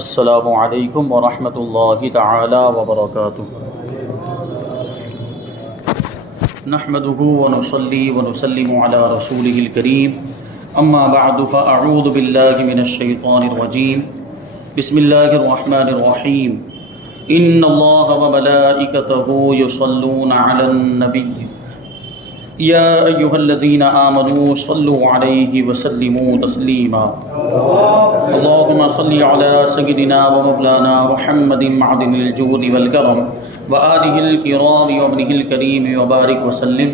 السلام علیکم ورحمۃ اللہ تعالی وبرکاتہ۔ نحمده ونصلي ونسلم على رسوله الكريم اما بعد فاعوذ باللہ من الشیطان الرجیم بسم اللہ الرحمن الرحیم ان اللہ وملائکته یصلون علی النبی یا ایہا الذین آمنوا صلوا علیہ وسلموا تسلیما اللهم صل على سيدنا ومولانا محمد معدن الجود والكرم وآله الكرام وابنه الكريم وبارك وسلم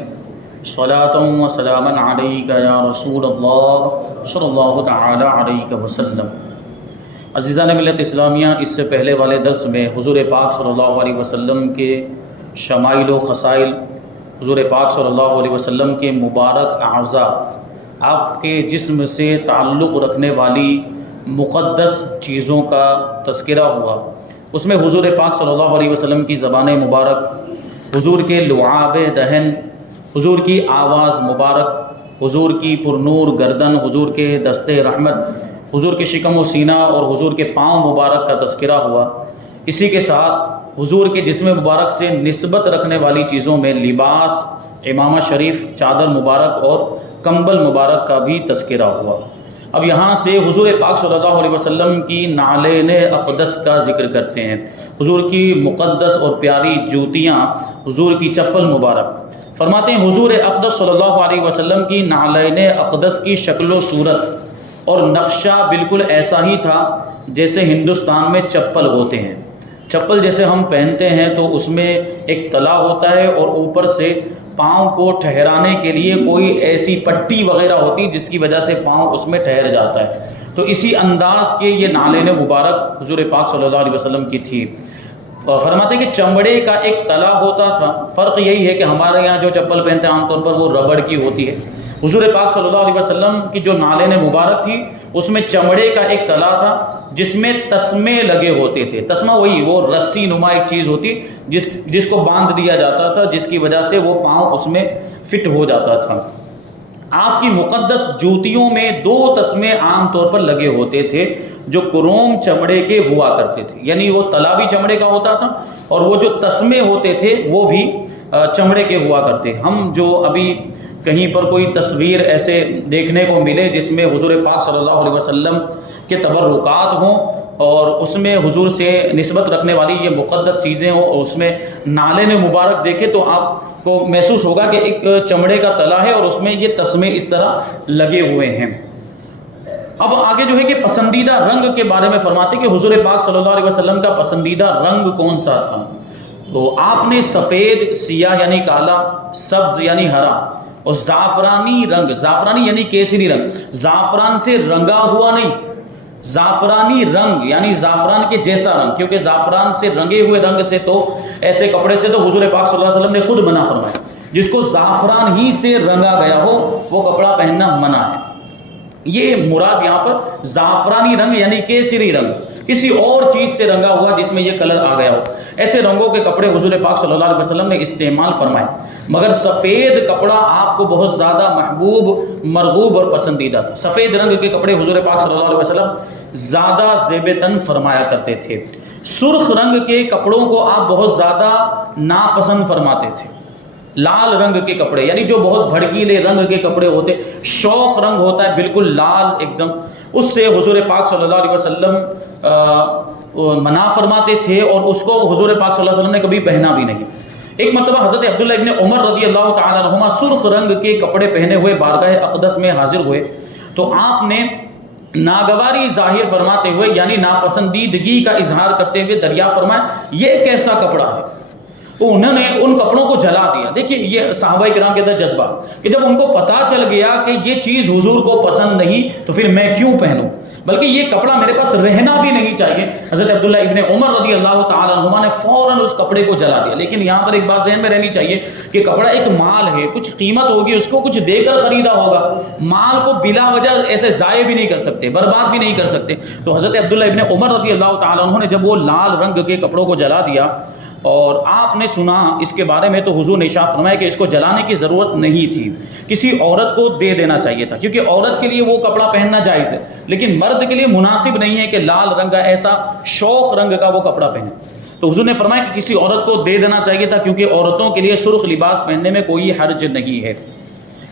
صلاة وسلاما عليك يا رسول الله صلی اللہ تعالی علیہ وسلم۔ عزیزان ملت اسلامیہ، اس سے پہلے والے درس میں حضور پاک صلی اللہ علیہ وسلم کے شمائل و خصائل، حضور پاک صلی اللہ علیہ وسلم کے مبارک اعضاء، آپ کے جسم سے تعلق رکھنے والی مقدس چیزوں کا تذکرہ ہوا۔ اس میں حضور پاک صلی اللہ علیہ وسلم کی زبان مبارک، حضور کے لعاب دہن، حضور کی آواز مبارک، حضور کی پرنور گردن، حضور کے دست رحمت، حضور کے شکم و سینہ اور حضور کے پاؤں مبارک کا تذکرہ ہوا۔ اسی کے ساتھ حضور کے جسم مبارک سے نسبت رکھنے والی چیزوں میں لباس، امامہ شریف، چادر مبارک اور کمبل مبارک کا بھی تذکرہ ہوا۔ اب یہاں سے حضور پاک صلی اللہ علیہ وسلم کی نعلین اقدس کا ذکر کرتے ہیں، حضور کی مقدس اور پیاری جوتیاں، حضور کی چپل مبارک۔ فرماتے ہیں حضور اقدس صلی اللہ علیہ وسلم کی نعلین اقدس کی شکل و صورت اور نقشہ بالکل ایسا ہی تھا جیسے ہندوستان میں چپل ہوتے ہیں۔ چپل جیسے ہم پہنتے ہیں تو اس میں ایک تلا ہوتا ہے اور اوپر سے پاؤں کو ٹھہرانے کے لیے کوئی ایسی پٹی وغیرہ ہوتی جس کی وجہ سے پاؤں اس میں ٹھہر جاتا ہے۔ تو اسی انداز کے یہ نعلین مبارک حضور پاک صلی اللہ علیہ وسلم کی تھی۔ فرماتے ہیں کہ چمڑے کا ایک تلا ہوتا تھا۔ فرق یہی ہے کہ ہمارے یہاں جو چپل پہنتے ہیں عام طور پر وہ ربڑ کی ہوتی ہے۔ حضور پاک صلی اللہ علیہ وسلم کی جو نعلین مبارک تھی اس میں چمڑے کا ایک تلا تھا جس میں تسمے لگے ہوتے تھے۔ تسمہ وہی وہ رسی نما ایک چیز ہوتی جس کو باندھ دیا جاتا تھا، جس کی وجہ سے وہ پاؤں اس میں فٹ ہو جاتا تھا۔ آپ کی مقدس جوتیوں میں 2 تسمے عام طور پر لگے ہوتے تھے جو کروم چمڑے کے ہوا کرتے تھے، یعنی وہ تلا بھی چمڑے کا ہوتا تھا اور وہ جو تسمے ہوتے تھے وہ بھی چمڑے کے ہوا کرتے۔ ہم جو ابھی کہیں پر کوئی تصویر ایسے دیکھنے کو ملے جس میں حضور پاک صلی اللہ علیہ وسلم کے تبرکات ہوں اور اس میں حضور سے نسبت رکھنے والی یہ مقدس چیزیں ہوں اور اس میں نعلین مبارک دیکھیں تو آپ کو محسوس ہوگا کہ ایک چمڑے کا تلا ہے اور اس میں یہ تسمے اس طرح لگے ہوئے ہیں۔ اب آگے جو ہے کہ پسندیدہ رنگ کے بارے میں فرماتے کہ حضور پاک صلی اللہ علیہ وسلم کا پسندیدہ رنگ کون سا تھا؟ تو آپ نے سفید، سیاہ یعنی کالا، سبز یعنی ہرا اور زعفرانی رنگ، زعفرانی یعنی کیسری رنگ، زعفران سے رنگا ہوا نہیں، زعفرانی رنگ یعنی زعفران کے جیسا رنگ، کیونکہ زعفران سے رنگے ہوئے رنگ سے تو ایسے کپڑے سے تو حضور پاک صلی اللہ علیہ وسلم نے خود منع فرمایا، جس کو زعفران ہی سے رنگا گیا ہو وہ کپڑا پہننا منع ہے۔ یہ مراد یہاں پر زعفرانی رنگ یعنی کیسری رنگ، کسی اور چیز سے رنگا ہوا جس میں یہ کلر آ گیا ہو، ایسے رنگوں کے کپڑے حضور پاک صلی اللہ علیہ وسلم نے استعمال فرمائے۔ مگر سفید کپڑا آپ کو بہت زیادہ محبوب، مرغوب اور پسندیدہ تھا۔ سفید رنگ کے کپڑے حضور پاک صلی اللہ علیہ وسلم زیادہ زیب تن فرمایا کرتے تھے۔ سرخ رنگ کے کپڑوں کو آپ بہت زیادہ ناپسند فرماتے تھے۔ لال رنگ کے کپڑے یعنی جو بہت بھڑکیلے رنگ کے کپڑے ہوتے، شوخ رنگ ہوتا ہے بالکل لال ایک دم، اس سے حضور پاک صلی اللہ علیہ وسلم منع فرماتے تھے اور اس کو حضور پاک صلی اللہ علیہ وسلم نے کبھی پہنا بھی نہیں۔ ایک مرتبہ حضرت عبداللہ ابن عمر رضی اللہ تعالیٰ عنہما سرخ رنگ کے کپڑے پہنے ہوئے بارگاہ اقدس میں حاضر ہوئے تو آپ نے ناگواری ظاہر فرماتے ہوئے یعنی ناپسندیدگی کا اظہار کرتے ہوئے دریافت فرمایا یہ کیسا کپڑا ہے؟ تو انہوں نے ان کپڑوں کو جلا دیا۔ دیکھیے یہ صحابہ کرام کے اندر جذبہ کہ جب ان کو پتہ چل گیا کہ یہ چیز حضور کو پسند نہیں تو پھر میں کیوں پہنوں، بلکہ یہ کپڑا میرے پاس رہنا بھی نہیں چاہیے۔ حضرت عبداللہ ابن عمر رضی اللہ تعالیٰ عنہما نے فوراً اس کپڑے کو جلا دیا۔ لیکن یہاں پر ایک بات ذہن میں رہنی چاہیے کہ کپڑا ایک مال ہے، کچھ قیمت ہوگی، اس کو کچھ دے کر خریدا ہوگا، مال کو بلا وجہ ایسے ضائع بھی نہیں کر سکتے، برباد بھی نہیں کر سکتے۔ تو حضرت عبداللہ ابن عمر رضی اللہ تعالیٰ عنہ نے جب وہ لال رنگ کے کپڑوں کو جلا دیا اور آپ نے سنا اس کے بارے میں تو حضور نے ارشاد فرمایا کہ اس کو جلانے کی ضرورت نہیں تھی، کسی عورت کو دے دینا چاہیے تھا، کیونکہ عورت کے لیے وہ کپڑا پہننا جائز ہے، لیکن مرد کے لیے مناسب نہیں ہے کہ لال رنگ کا ایسا شوخ رنگ کا وہ کپڑا پہنے۔ تو حضور نے فرمایا کہ کسی عورت کو دے دینا چاہیے تھا، کیونکہ عورتوں کے لیے سرخ لباس پہننے میں کوئی حرج نہیں ہے۔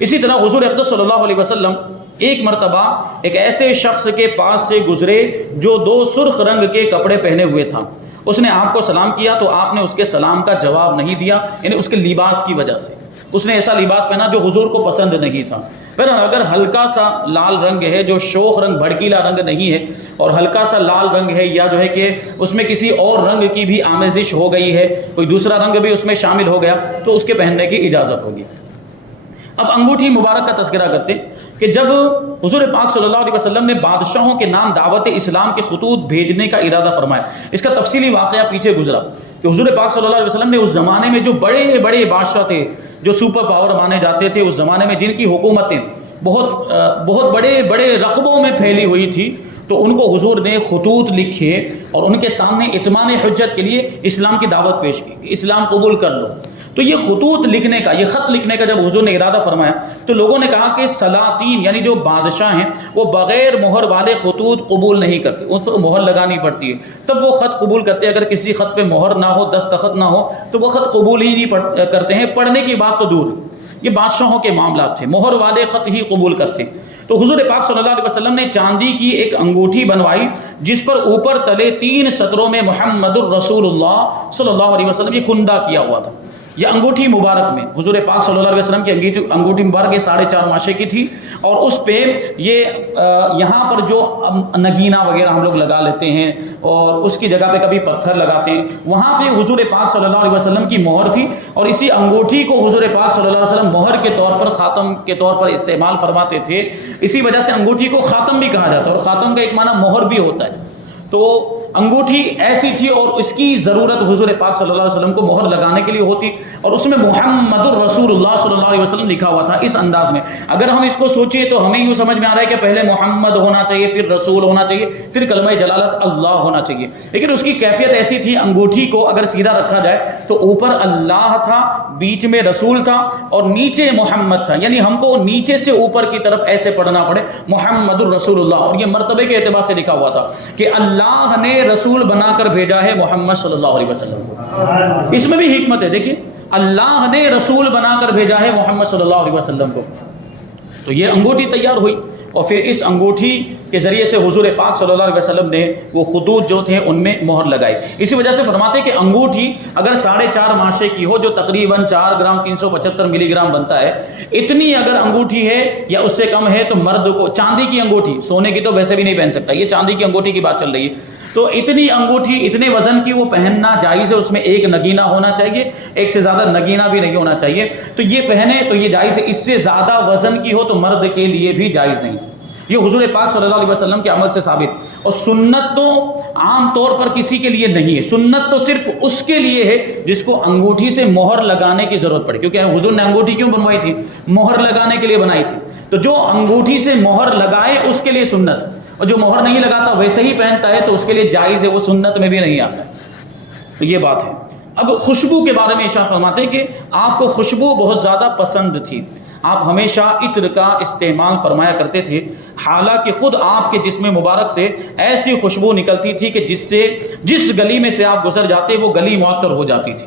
اسی طرح حضور اقدس صلی اللہ علیہ وسلم ایک مرتبہ ایک ایسے شخص کے پاس سے گزرے جو 2 سرخ رنگ کے کپڑے پہنے ہوئے تھا۔ اس نے آپ کو سلام کیا تو آپ نے اس کے سلام کا جواب نہیں دیا، یعنی اس کے لباس کی وجہ سے اس نے ایسا لباس پہنا جو حضور کو پسند نہیں تھا۔ پھر اگر ہلکا سا لال رنگ ہے، جو شوخ رنگ بھڑکیلا رنگ نہیں ہے، اور ہلکا سا لال رنگ ہے، یا جو ہے کہ اس میں کسی اور رنگ کی بھی آمیزش ہو گئی ہے، کوئی دوسرا رنگ بھی اس میں شامل ہو گیا، تو اس کے پہننے کی اجازت ہوگی۔ اب انگوٹھی مبارک کا تذکرہ کرتے ہیں کہ جب حضور پاک صلی اللہ علیہ وسلم نے بادشاہوں کے نام دعوت اسلام کے خطوط بھیجنے کا ارادہ فرمایا، اس کا تفصیلی واقعہ پیچھے گزرا کہ حضور پاک صلی اللہ علیہ وسلم نے اس زمانے میں جو بڑے بڑے بادشاہ تھے، جو سپر پاور مانے جاتے تھے، اس زمانے میں جن کی حکومتیں بہت بڑے بڑے رقبوں میں پھیلی ہوئی تھی، تو ان کو حضور نے خطوط لکھے اور ان کے سامنے اتمام حجت کے لیے اسلام کی دعوت پیش کی کہ اسلام قبول کر لو۔ تو یہ خطوط لکھنے کا، یہ خط لکھنے کا جب حضور نے ارادہ فرمایا تو لوگوں نے کہا کہ سلاطین یعنی جو بادشاہ ہیں وہ بغیر مہر والے خطوط قبول نہیں کرتے، ان کو مہر لگانی پڑتی ہے تب وہ خط قبول کرتے ہیں۔ اگر کسی خط پہ مہر نہ ہو، دستخط نہ ہو، تو وہ خط قبول ہی نہیں کرتے ہیں۔ پڑھنے کی بات تو دور، یہ بادشاہوں کے معاملات تھے، مہر والے خط ہی قبول کرتے ہیں۔ تو حضور پاک صلی اللہ علیہ وسلم نے چاندی کی ایک انگوٹھی بنوائی جس پر اوپر تلے 3 سطروں میں محمد الرسول اللہ صلی اللہ علیہ وسلم یہ کندہ کیا ہوا تھا۔ یہ انگوٹھی مبارک میں حضور پاک صلی اللہ علیہ وسلم کی انگوٹھی مبارک یہ 4.5 ماشے کی تھی، اور اس پہ یہ یہاں پر جو نگینہ وغیرہ ہم لوگ لگا لیتے ہیں اور اس کی جگہ پہ کبھی پتھر لگاتے ہیں، وہاں پہ حضور پاک صلی اللہ علیہ وسلم کی مہر تھی، اور اسی انگوٹھی کو حضور پاک صلی اللہ علیہ وسلم مہر کے طور پر، خاتم کے طور پر استعمال فرماتے تھے۔ اسی وجہ سے انگوٹھی کو خاتم بھی کہا جاتا ہے، اور خاتم کا ایک معنی مہر بھی ہوتا ہے۔ تو انگوٹھی ایسی تھی اور اس کی ضرورت حضور پاک صلی اللہ علیہ وسلم کو مہر لگانے کے لیے ہوتی، اور اس میں محمد الرسول اللہ صلی اللہ علیہ وسلم لکھا ہوا تھا اس انداز میں۔ اگر ہم اس کو سوچیں تو ہمیں یوں سمجھ میں آ رہا ہے کہ پہلے محمد ہونا چاہیے، پھر رسول ہونا چاہیے، پھر کلمہ جلالت اللہ ہونا چاہیے، لیکن اس کی کیفیت ایسی تھی، انگوٹھی کو اگر سیدھا رکھا جائے تو اوپر اللہ تھا، بیچ میں رسول تھا، اور نیچے محمد تھا، یعنی ہم کو نیچے سے اوپر کی طرف ایسے پڑھنا پڑے محمد الرسول اللہ، اور یہ مرتبے کے اعتبار سے لکھا ہوا تھا کہ اللہ نے رسول بنا کر بھیجا ہے محمد صلی اللہ علیہ وسلم کو۔ اس میں بھی حکمت ہے، دیکھیں اللہ نے رسول بنا کر بھیجا ہے محمد صلی اللہ علیہ وسلم کو۔ تو یہ انگوٹھی تیار ہوئی، اور پھر اس انگوٹھی کے ذریعے سے حضور پاک صلی اللہ علیہ وسلم نے وہ خطوط جو تھے ان میں مہر لگائی۔ اسی وجہ سے فرماتے کہ انگوٹھی اگر 4.5 ماشے کی ہو، جو تقریباً 4 گرام 375 ملی گرام بنتا ہے، اتنی اگر انگوٹھی ہے یا اس سے کم ہے تو مرد کو چاندی کی انگوٹھی، سونے کی تو ویسے بھی نہیں پہن سکتا، یہ چاندی کی انگوٹھی کی بات چل رہی ہے، تو اتنی انگوٹھی اتنے وزن کی وہ پہننا جائز ہے۔ اس میں ایک نگینہ ہونا چاہیے، ایک سے زیادہ نگینہ بھی نہیں ہونا چاہیے، تو یہ پہنے تو یہ جائز ہے۔ اس سے زیادہ وزن کی ہو تو مرد کے لیے بھی جائز نہیں۔ یہ حضور پاک صلی اللہ علیہ وسلم کے عمل سے ثابت، اور سنت تو عام طور پر کسی کے لیے نہیں ہے، سنت تو صرف اس کے لیے ہے جس کو انگوٹھی سے مہر لگانے کی ضرورت پڑے، کیونکہ حضور نے انگوٹھی کیوں بنوائی تھی؟ مہر لگانے کے لیے بنائی تھی، تو جو انگوٹھی سے مہر لگائے اس کے لیے سنت، اور جو مہر نہیں لگاتا ویسے ہی پہنتا ہے تو اس کے لیے جائز ہے، وہ سنت میں بھی نہیں آتا ہے۔ تو یہ بات ہے۔ اب خوشبو کے بارے میں ارشاد فرماتے ہیں کہ آپ کو خوشبو بہت زیادہ پسند تھی، آپ ہمیشہ عطر کا استعمال فرمایا کرتے تھے، حالانکہ خود آپ کے جسم مبارک سے ایسی خوشبو نکلتی تھی کہ جس گلی میں سے آپ گزر جاتے وہ گلی معطر ہو جاتی تھی،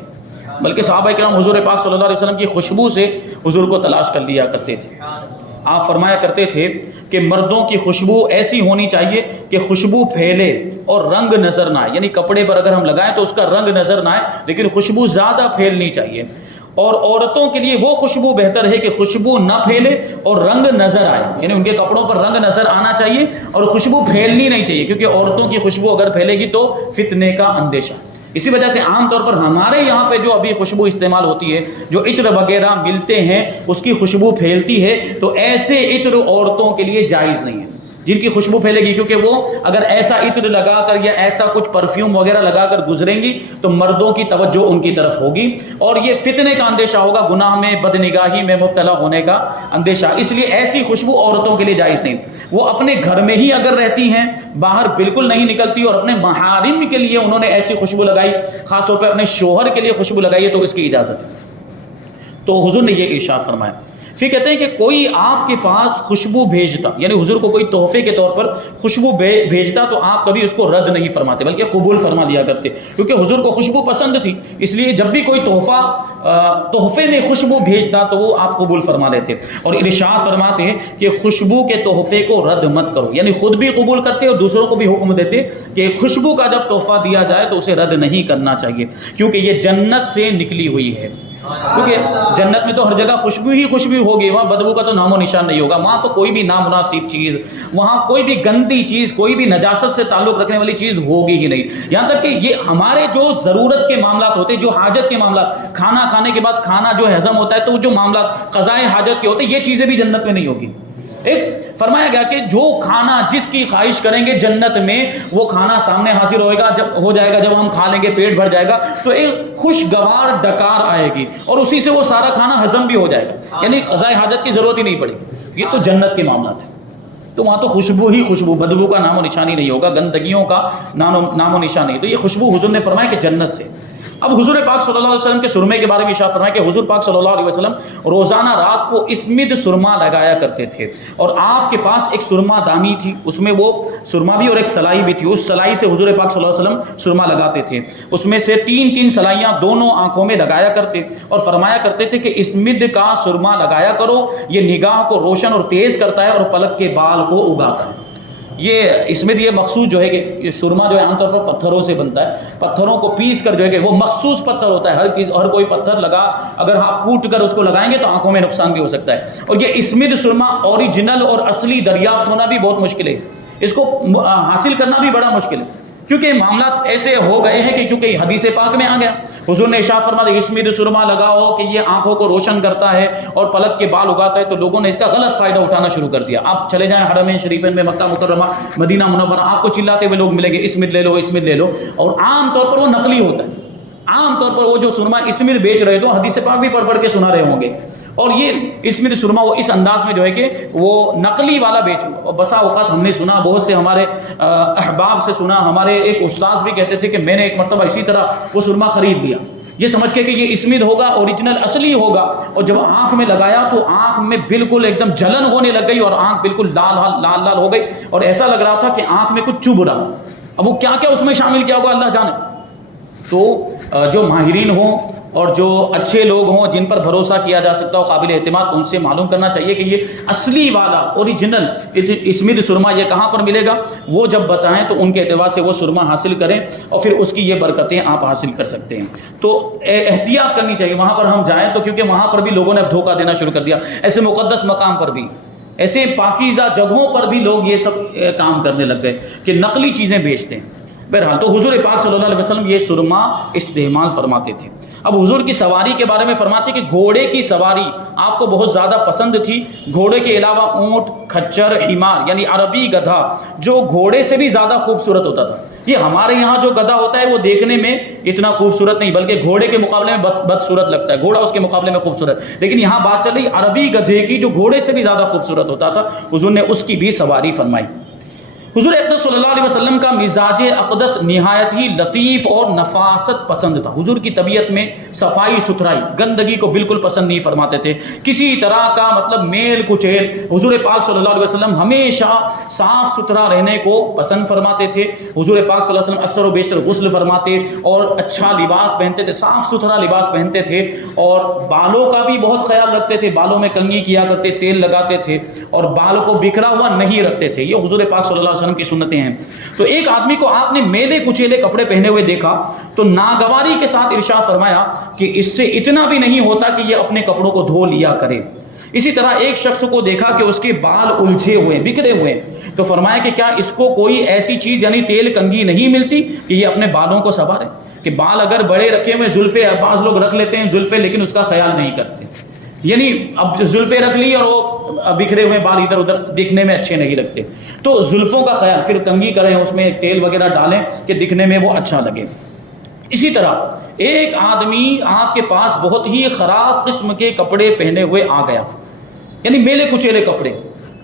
بلکہ صحابہ کرام حضور پاک صلی اللہ علیہ وسلم کی خوشبو سے حضور کو تلاش کر لیا کرتے تھے۔ آپ فرمایا کرتے تھے کہ مردوں کی خوشبو ایسی ہونی چاہیے کہ خوشبو پھیلے اور رنگ نظر نہ آئے، یعنی کپڑے پر اگر ہم لگائیں تو اس کا رنگ نظر نہ آئے، لیکن خوشبو زیادہ پھیلنی چاہیے۔ اور عورتوں کے لیے وہ خوشبو بہتر ہے کہ خوشبو نہ پھیلے اور رنگ نظر آئے، یعنی ان کے کپڑوں پر رنگ نظر آنا چاہیے اور خوشبو پھیلنی نہیں چاہیے، کیونکہ عورتوں کی خوشبو اگر پھیلے گی تو فتنے کا اندیشہ۔ اسی وجہ سے عام طور پر ہمارے یہاں پہ جو ابھی خوشبو استعمال ہوتی ہے، جو عطر وغیرہ ملتے ہیں، اس کی خوشبو پھیلتی ہے، تو ایسے عطر عورتوں کے لیے جائز نہیں ہے۔ جن کی خوشبو پھیلے گی، کیونکہ وہ اگر ایسا عطر لگا کر یا ایسا کچھ پرفیوم وغیرہ لگا کر گزریں گی تو مردوں کی توجہ ان کی طرف ہوگی، اور یہ فتنے کا اندیشہ ہوگا، گناہ میں بدنگاہی میں مبتلا ہونے کا اندیشہ. اس لیے ایسی خوشبو عورتوں کے لیے جائز نہیں. وہ اپنے گھر میں ہی اگر رہتی ہیں، باہر بالکل نہیں نکلتی، اور اپنے محارم کے لیے انہوں نے ایسی خوشبو لگائی، خاص طور پہ اپنے شوہر کے لیے خوشبو لگائی ہے، تو اس کی اجازت ہے. تو حضور نے یہ ارشاد فرمایا. پھر کہتے ہیں کہ کوئی آپ کے پاس خوشبو بھیجتا، یعنی حضور کو کوئی تحفے کے طور پر خوشبو بھیجتا تو آپ کبھی اس کو رد نہیں فرماتے بلکہ قبول فرما لیا کرتے، کیونکہ حضور کو خوشبو پسند تھی. اس لیے جب بھی کوئی تحفے میں خوشبو بھیجتا تو وہ آپ قبول فرما لیتے. اور ارشاد فرماتے ہیں کہ خوشبو کے تحفے کو رد مت کرو، یعنی خود بھی قبول کرتے اور دوسروں کو بھی حکم دیتے کہ خوشبو کا جب تحفہ دیا جائے تو اسے رد نہیں کرنا چاہیے، کیونکہ یہ جنت سے نکلی ہوئی ہے. کیونکہ جنت میں تو ہر جگہ خوشبو ہی خوشبو ہوگی، وہاں بدبو کا تو نام و نشان نہیں ہوگا. وہاں تو کوئی بھی نامناسب چیز، وہاں کوئی بھی گندی چیز، کوئی بھی نجاست سے تعلق رکھنے والی چیز ہوگی ہی نہیں. یہاں تک کہ یہ ہمارے جو ضرورت کے معاملات ہوتے ہیں، جو حاجت کے معاملات، کھانا کھانے کے بعد کھانا جو ہضم ہوتا ہے، تو جو معاملات قضائے حاجت کے ہوتے ہیں، یہ چیزیں بھی جنت میں نہیں ہوگی. ایک فرمایا گیا کہ جو کھانا جس کی خواہش کریں گے جنت میں وہ کھانا سامنے حاصل ہوئے گا، جب ہو جائے گا، جب ہم کھا لیں گے پیٹ بھر جائے گا تو ایک خوشگوار ڈکار آئے گی اور اسی سے وہ سارا کھانا ہضم بھی ہو جائے گا، یعنی قضائے حاجت کی ضرورت ہی نہیں پڑے گی. یہ تو جنت کے معاملات ہیں. تو وہاں تو خوشبو ہی خوشبو، بدبو کا نام و نشان ہی نہیں ہوگا، گندگیوں کا نام و نشان نہیں. تو یہ خوشبو حضور نے فرمایا کہ جنت سے. اب حضور پاک صلی اللہ علیہ وسلم کے سرمے کے بارے میں ارشاد فرمایا کہ حضور پاک صلی اللہ علیہ وسلم روزانہ رات کو اسمد سرما لگایا کرتے تھے، اور آپ کے پاس ایک سرما دانی تھی، اس میں وہ سرما بھی اور ایک سلائی بھی تھی. اس سلائی سے حضور پاک صلی اللہ علیہ وسلم سرما لگاتے تھے. اس میں سے 3 سلائیاں دونوں آنکھوں میں لگایا کرتے اور فرمایا کرتے تھے کہ اسمد کا سرما لگایا کرو، یہ نگاہ کو روشن اور تیز کرتا ہے اور پلک کے بال کو اگاتا ہے. یہ اسمد یہ مخصوص جو ہے کہ یہ سرما جو ہے عام طور پر پتھروں سے بنتا ہے، پتھروں کو پیس کر جو ہے کہ وہ مخصوص پتھر ہوتا ہے، ہر کوئی پتھر لگا اگر آپ کوٹ کر اس کو لگائیں گے تو آنکھوں میں نقصان بھی ہو سکتا ہے. اور یہ اسمد سرما اوریجنل اور اصلی دریافت ہونا بھی بہت مشکل ہے، اس کو حاصل کرنا بھی بڑا مشکل ہے، کیونکہ معاملات ایسے ہو گئے ہیں کہ چونکہ حدیث پاک میں آ گیا. حضور نے ارشاد فرمایا اسمد سرما لگاؤ کہ یہ آنکھوں کو روشن کرتا ہے اور پلک کے بال اگاتا ہے. تو لوگوں نے اس کا غلط فائدہ اٹھانا شروع کر دیا. آپ چلے جائیں حرمین شریفین میں، مکہ مکرمہ، مدینہ منورہ، آپ کو چلاتے ہوئے لوگ ملیں گے اسمد لے لو اسمد لے لو، اور عام طور پر وہ نقلی ہوتا ہے. عام طور پر وہ جو سرما اسمد بیچ رہے تو حدیث پاک بھی پڑھ کے سنا رہے ہوں گے، اور یہ اسمد سرما وہ اس انداز میں جو ہے کہ وہ نقلی والا بیچو. بسا اوقات ہم نے سنا، بہت سے ہمارے احباب سے سنا، ہمارے ایک استاد بھی کہتے تھے کہ میں نے ایک مرتبہ اسی طرح وہ سرما خرید لیا یہ سمجھ کے کہ یہ اسمد ہوگا، اوریجنل اصلی ہوگا، اور جب آنکھ میں لگایا تو آنکھ میں بالکل ایک دم جلن ہونے لگ گئی اور آنکھ بالکل لال ہو گئی، اور ایسا لگ رہا تھا کہ آنکھ میں کچھ چبھ رہا. اب وہ کیا کیا اس میں شامل کیا ہوگا اللہ جانے. تو جو ماہرین ہوں اور جو اچھے لوگ ہوں جن پر بھروسہ کیا جا سکتا ہو، قابل اعتماد، ان سے معلوم کرنا چاہیے کہ یہ اصلی والا اوریجنل اسمد سرما یہ کہاں پر ملے گا. وہ جب بتائیں تو ان کے اعتبار سے وہ سرما حاصل کریں اور پھر اس کی یہ برکتیں آپ حاصل کر سکتے ہیں. تو احتیاط کرنی چاہیے وہاں پر ہم جائیں تو، کیونکہ وہاں پر بھی لوگوں نے اب دھوکہ دینا شروع کر دیا. ایسے مقدس مقام پر بھی، ایسے پاکیزہ جگہوں پر بھی لوگ یہ سب کام کرنے لگ گئے کہ نقلی چیزیں بیچتے ہیں. بہرحال تو حضور پاک صلی اللہ علیہ وسلم یہ سرما استعمال فرماتے تھے. اب حضور کی سواری کے بارے میں فرماتے کہ گھوڑے کی سواری آپ کو بہت زیادہ پسند تھی. گھوڑے کے علاوہ اونٹ، کھچر، حمار یعنی عربی گدھا جو گھوڑے سے بھی زیادہ خوبصورت ہوتا تھا. یہ ہمارے یہاں جو گدھا ہوتا ہے وہ دیکھنے میں اتنا خوبصورت نہیں، بلکہ گھوڑے کے مقابلے میں بدصورت لگتا ہے، گھوڑا اس کے مقابلے میں خوبصورت. لیکن یہاں بات چل رہی عربی گدھے کی جو گھوڑے سے بھی زیادہ خوبصورت ہوتا تھا، حضور نے اس کی بھی سواری فرمائی. حضور اقدس صلی اللہ علیہ وسلم کا مزاج اقدس نہایت ہی لطیف اور نفاست پسند تھا. حضور کی طبیعت میں صفائی ستھرائی، گندگی کو بالکل پسند نہیں فرماتے تھے، کسی طرح کا مطلب میل کچیل. حضور پاک صلی اللہ علیہ وسلم ہمیشہ صاف ستھرا رہنے کو پسند فرماتے تھے. حضور پاک صلی اللہ علیہ وسلم اکثر و بیشتر غسل فرماتے اور اچھا لباس پہنتے تھے، صاف ستھرا لباس پہنتے تھے، اور بالوں کا بھی بہت خیال رکھتے تھے. بالوں میں کنگھی کیا کرتے، تیل لگاتے تھے، اور بال کو بکھرا ہوا نہیں رکھتے تھے. یہ حضور پاک صلی اللہ علیہ وسلم کی سنتیں ہیں. تو ایک آدمی کو آپ نے میلے کچیلے کپڑے پہنے ہوئے دیکھا تو ناگواری کے ساتھ ارشاد فرمایا کہ اس سے اتنا بھی نہیں ہوتا کہ یہ اپنے کپڑوں کو دھو لیا کرے. اسی طرح ایک شخص کو دیکھا کہ اس کے بال الجھے ہوئے، بکھرے ہوئے، تو فرمایا کہ کیا اس کو کوئی ایسی چیز یعنی تیل کنگھی نہیں ملتی کہ یہ اپنے بالوں کو سنوارے. کہ بال اگر بڑے رکھے ہوئے زلفے، بعض لوگ رکھ لیتے ہیں زلفے لیکن اس کا خیال نہیں کرتے، یعنی اب زلفیں رکھ لی اور وہ بکھرے ہوئے بال ادھر ادھر دکھنے میں اچھے نہیں لگتے، تو زلفوں کا خیال، پھر کنگھی کریں، اس میں تیل وغیرہ ڈالیں کہ دکھنے میں وہ اچھا لگے۔ اسی طرح ایک آدمی آپ کے پاس بہت ہی خراب قسم کے کپڑے پہنے ہوئے آ گیا، یعنی میلے کچیلے کپڑے،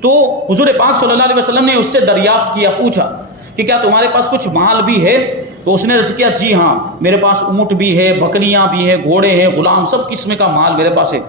تو حضور پاک صلی اللہ علیہ وسلم نے اس سے دریافت کیا، پوچھا کہ کیا تمہارے پاس کچھ مال بھی ہے؟ تو اس نے عرض کیا جی ہاں، میرے پاس اونٹ بھی ہے، بکریاں بھی ہیں، گھوڑے ہیں، غلام، سب قسم کا مال میرے پاس ہے۔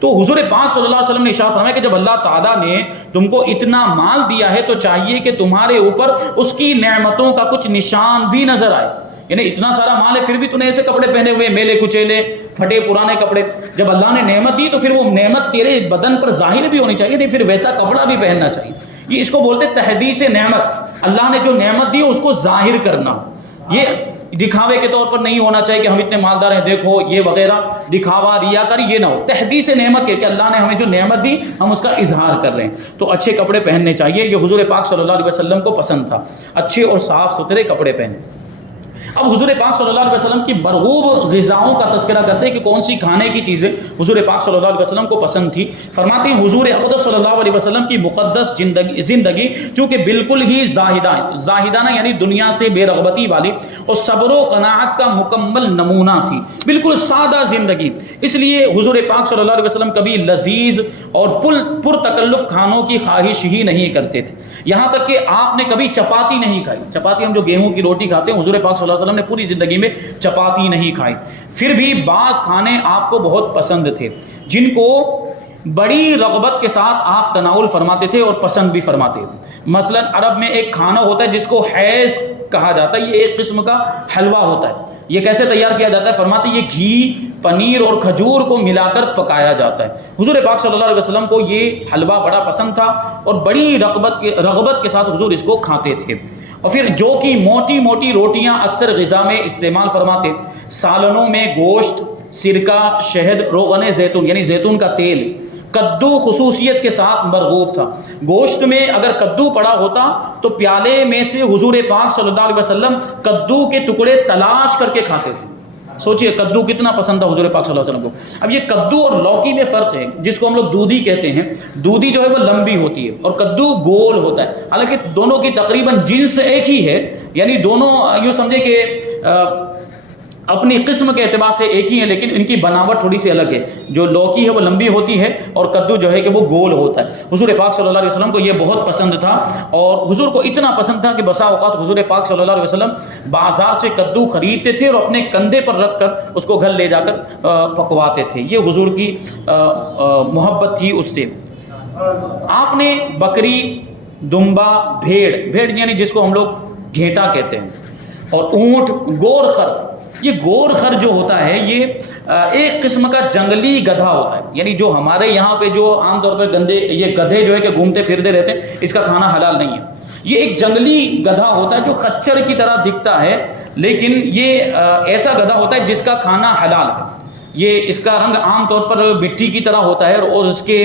تو حضور پاک صلی اللہ علیہ وسلم نے ارشاد فرمایا کہ جب اللہ تعالیٰ نے تم کو اتنا مال دیا ہے تو چاہیے کہ تمہارے اوپر اس کی نعمتوں کا کچھ نشان بھی نظر آئے، یعنی اتنا سارا مال ہے پھر بھی تو نے ایسے کپڑے پہنے ہوئے، میلے کچیلے پھٹے پرانے کپڑے، جب اللہ نے نعمت دی تو پھر وہ نعمت تیرے بدن پر ظاہر بھی ہونی چاہیے، نہیں پھر ویسا کپڑا بھی پہننا چاہیے۔ یہ اس کو بولتے تحدیث نعمت، اللہ نے جو نعمت دی اس کو ظاہر کرنا، یہ دکھاوے کے طور پر نہیں ہونا چاہیے کہ ہم اتنے مالدار ہیں دیکھو یہ وغیرہ، دکھاوا ریاکاری یہ نہ ہو، تحدیث نعمت کہ اللہ نے ہمیں جو نعمت دی ہم اس کا اظہار کر رہے ہیں، تو اچھے کپڑے پہننے چاہیے۔ یہ حضور پاک صلی اللہ علیہ وسلم کو پسند تھا، اچھے اور صاف ستھرے کپڑے پہنے۔ اب حضور پاک صلی اللہ علیہ وسلم کی مرغوب غذاؤں کا تذکرہ کرتے ہیں کہ کون سی کھانے کی چیزیں حضور پاک صلی اللہ علیہ وسلم کو پسند تھی۔ فرماتے ہیں حضور اقدس صلی اللہ علیہ وسلم کی مقدس زندگی چونکہ بالکل ہی زاہدانہ یعنی دنیا سے بے رغبتی والی اور صبر و قناعت کا مکمل نمونہ تھی، بالکل سادہ زندگی، اس لیے حضور پاک صلی اللہ علیہ وسلم کبھی لذیذ اور پر تکلف کھانوں کی خواہش ہی نہیں کرتے تھے، یہاں تک کہ آپ نے کبھی چپاتی نہیں کھائی۔ چپاتی ہم جو گیہوں کی روٹی کھاتے ہیں، حضور پاک صلی اللہ علیہ وسلم نے پوری زندگی میں چپاتی نہیں کھائی۔ پھر بھی بعض کھانے آپ کو بہت پسند تھے جن کو بڑی رغبت کے ساتھ آپ تناول فرماتے تھے اور پسند بھی فرماتے تھے۔ مثلا عرب میں ایک کھانا ہوتا ہے جس کو حیض کہا جاتا ہے، یہ ایک قسم کا حلوہ ہوتا ہے۔ یہ کیسے تیار کیا جاتا ہے؟ فرماتے ہیں یہ گھی، پنیر اور کھجور کو ملا کر پکایا جاتا ہے۔ حضور پاک صلی اللہ علیہ وسلم کو یہ حلوہ بڑا پسند تھا اور بڑی رغبت کے ساتھ حضور اس کو کھاتے تھے۔ اور پھر جو کہ موٹی موٹی روٹیاں اکثر غذا میں استعمال فرماتے، سالنوں میں گوشت، سرکہ، شہد، روغن زیتون یعنی زیتون کا تیل، کدو خصوصیت کے ساتھ مرغوب تھا۔ گوشت میں اگر کدو پڑا ہوتا تو پیالے میں سے حضور پاک صلی اللہ علیہ وسلم کدو کے ٹکڑے تلاش کر کے کھاتے تھے۔ سوچئے کدو کتنا پسند تھا حضور پاک صلی اللہ علیہ وسلم کو۔ اب یہ کدو اور لوکی میں فرق ہے، جس کو ہم لوگ دودھی کہتے ہیں، دودھی جو ہے وہ لمبی ہوتی ہے اور کدو گول ہوتا ہے، حالانکہ دونوں کی تقریباً جنس ایک ہی ہے، یعنی دونوں یوں سمجھے کہ اپنی قسم کے اعتبار سے ایک ہی ہیں، لیکن ان کی بناوٹ تھوڑی سی الگ ہے۔ جو لوکی ہے وہ لمبی ہوتی ہے اور کدو جو ہے کہ وہ گول ہوتا ہے۔ حضور پاک صلی اللہ علیہ وسلم کو یہ بہت پسند تھا، اور حضور کو اتنا پسند تھا کہ بسا اوقات حضور پاک صلی اللہ علیہ وسلم بازار سے کدو خریدتے تھے اور اپنے کندھے پر رکھ کر اس کو گھر لے جا کر پکواتے تھے۔ یہ حضور کی محبت تھی اس سے۔ آپ نے بکری، دمبا، بھیڑ یعنی جس کو ہم لوگ گھیٹا کہتے ہیں، اور اونٹ، گور خر، یہ گور خر جو ہوتا ہے یہ ایک قسم کا جنگلی گدھا ہوتا ہے، یعنی جو ہمارے یہاں پہ جو عام طور پر یہ گدھے جو ہے کہ گھومتے پھرتے رہتے ہیں، اس کا کھانا حلال نہیں ہے۔ یہ ایک جنگلی گدھا ہوتا ہے جو خچر کی طرح دکھتا ہے، لیکن یہ ایسا گدھا ہوتا ہے جس کا کھانا حلال ہے۔ یہ اس کا رنگ عام طور پر مٹی کی طرح ہوتا ہے، اور اس کے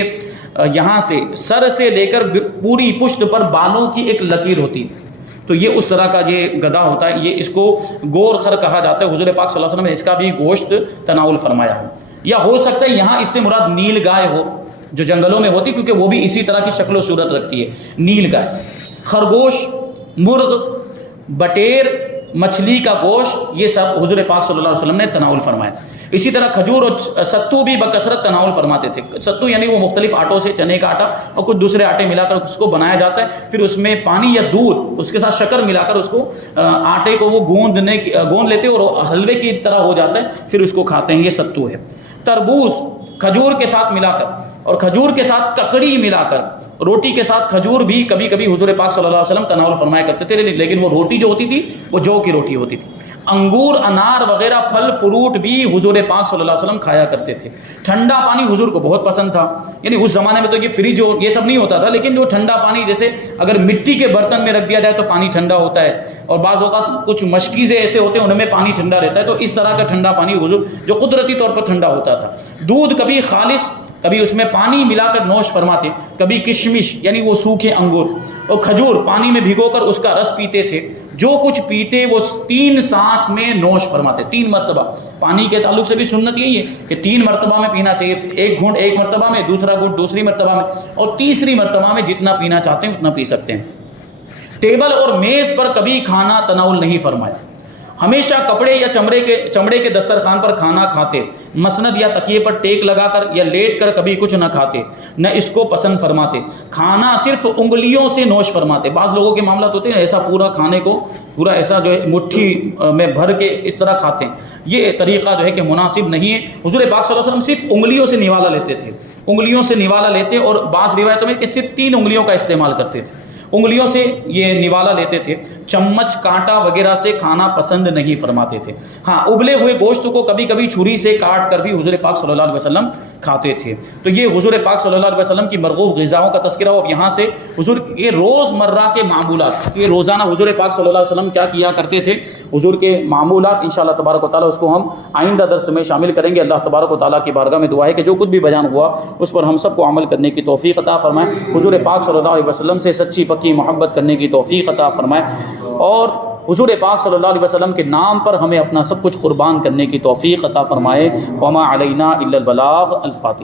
یہاں سے سر سے لے کر پوری پشت پر بالوں کی ایک لکیر ہوتی ہے، تو یہ اس طرح کا یہ گدھا ہوتا ہے، یہ اس کو گور خر کہا جاتا ہے۔ حضور پاک صلی اللہ علیہ وسلم نے اس کا بھی گوشت تناول فرمایا ہے۔ یا ہو سکتا ہے یہاں اس سے مراد نیل گائے ہو جو جنگلوں میں ہوتی، کیونکہ وہ بھی اسی طرح کی شکل و صورت رکھتی ہے، نیل گائے۔ خرگوش، مرغ، بٹیر، مچھلی کا گوشت، یہ سب حضور پاک صلی اللہ علیہ وسلم نے تناول فرمایا۔ اسی طرح کھجور اور ستو بھی بکثرت تناول فرماتے تھے۔ ستو یعنی وہ مختلف آٹوں سے، چنے کا آٹا اور کچھ دوسرے آٹے ملا کر اس کو بنایا جاتا ہے، پھر اس میں پانی یا دودھ، اس کے ساتھ شکر ملا کر اس کو آٹے کو وہ گوندھ لیتے اور حلوے کی طرح ہو جاتا ہے، پھر اس کو کھاتے ہیں، یہ ستو ہے۔ تربوز کھجور کے ساتھ ملا کر، اور کھجور کے ساتھ ککڑی ملا کر، روٹی کے ساتھ کھجور بھی کبھی کبھی حضور پاک صلی اللہ علیہ وسلم تناول فرمایا کرتے تھے، لیکن وہ روٹی جو ہوتی تھی وہ جو کی روٹی ہوتی تھی۔ انگور، انار وغیرہ پھل فروٹ بھی حضور پاک صلی اللہ علیہ وسلم کھایا کرتے تھے۔ ٹھنڈا پانی حضور کو بہت پسند تھا، یعنی اس زمانے میں تو یہ فریج اور یہ سب نہیں ہوتا تھا، لیکن جو ٹھنڈا پانی جیسے اگر مٹی کے برتن میں رکھ دیا جائے تو پانی ٹھنڈا ہوتا ہے، اور بعض اوقات کچھ مشکیزیں ایسے ہوتے ہیں ان میں پانی ٹھنڈا رہتا ہے، تو اس طرح کا ٹھنڈا پانی حضور جو قدرتی طور پر ٹھنڈا ہوتا تھا۔ دودھ کبھی خالص کبھی اس میں پانی ملا کر نوش فرماتے، کبھی کشمش یعنی وہ سوکھے انگور اور کھجور پانی میں بھگو کر اس کا رس پیتے تھے۔ جو کچھ پیتے وہ 3 سانس میں نوش فرماتے، 3 مرتبہ۔ پانی کے تعلق سے بھی سنت یہی ہے کہ 3 مرتبہ میں پینا چاہیے، ایک گھونٹ ایک مرتبہ میں، دوسرا گھونٹ دوسری مرتبہ میں، اور تیسری مرتبہ میں جتنا پینا چاہتے ہیں اتنا پی سکتے ہیں۔ ٹیبل اور میز پر کبھی کھانا تناول نہیں فرمایا، ہمیشہ کپڑے یا چمڑے کے دسترخوان پر کھانا کھاتے، مسند یا تکیے پر ٹیک لگا کر یا لیٹ کر کبھی کچھ نہ کھاتے، نہ اس کو پسند فرماتے۔ کھانا صرف انگلیوں سے نوش فرماتے۔ بعض لوگوں کے معاملات ہوتے ہیں ایسا پورا کھانے کو پورا ایسا جو ہے مٹھی میں بھر کے اس طرح کھاتے ہیں، یہ طریقہ جو ہے کہ مناسب نہیں ہے۔ حضور پاک صلی اللہ علیہ وسلم صرف انگلیوں سے نوالا لیتے تھے، انگلیوں سے نوالا لیتے، اور بعض روایتوں میں کہ صرف 3 انگلیوں کا استعمال کرتے تھے، انگلیوں سے یہ نوالا لیتے تھے۔ چمچ کانٹا وغیرہ سے کھانا پسند نہیں فرماتے تھے۔ ہاں، ابلے ہوئے گوشت کو کبھی کبھی چھری سے کاٹ کر بھی حضور پاک صلی اللہ علیہ وسلم کھاتے تھے۔ تو یہ حضور پاک صلی اللہ علیہ وسلم کی مرغوب غذاؤں کا تذکرہ ہو۔ اب یہاں سے حضور یہ روزمرہ کے معمولات، یہ روزانہ حضور پاک صلی اللہ علیہ وسلم کیا کیا کرتے تھے، حضور کے معمولات انشاءاللہ تبارک و تعالیٰ اس کو ہم آئندہ درس میں شامل کریں گے۔ اللہ تبارک و تعالیٰ کی بارگاہ میں دعا ہے کہ جو کچھ بھی بیان ہوا اس پر ہم سب کو عمل کرنے کی توفیق عطا فرمائے، حضور پاک صلی اللہ علیہ وسلم سے سچی پکی محبت کرنے کی توفیق عطا فرمائے، اور حضور پاک صلی اللہ علیہ وسلم کے نام پر ہمیں اپنا سب کچھ قربان کرنے کی توفیق عطا فرمائے۔ وما علینا الا البلاغ۔ الفاتحہ۔